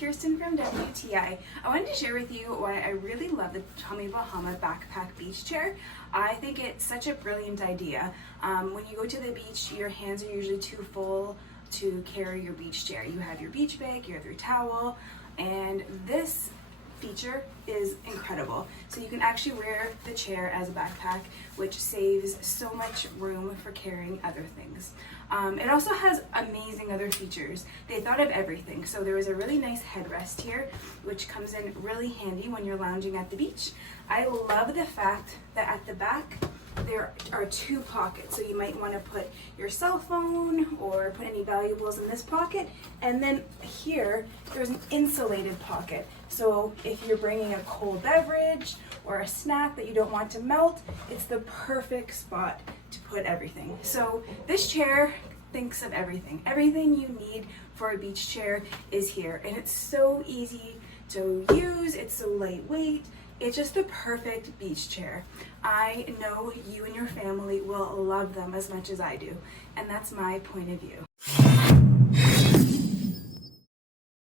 Kirsten from WTI. I wanted to share with you why I really love the Tommy Bahama Backpack Beach Chair. I think it's such a brilliant idea. When you go to the beach, your hands are usually too full to carry your beach chair. You have your beach bag, you have your towel, and this feature is incredible. So you can actually wear the chair as a backpack, which saves so much room for carrying other things. It also has amazing other features. They thought of everything. So there is a really nice headrest here, which comes in really handy when you're lounging at the beach. I love the fact that at the back, there are two pockets, so you might want to put your cell phone or put any valuables in this pocket, and then here there's an insulated pocket, so if you're bringing a cold beverage or a snack that you don't want to melt, it's the perfect spot to put everything. So this chair thinks of everything. Everything you need for a beach chair is here, and it's so easy to use, it's so lightweight. It's just the perfect beach chair. I know you and your family will love them as much as I do, and that's my point of view.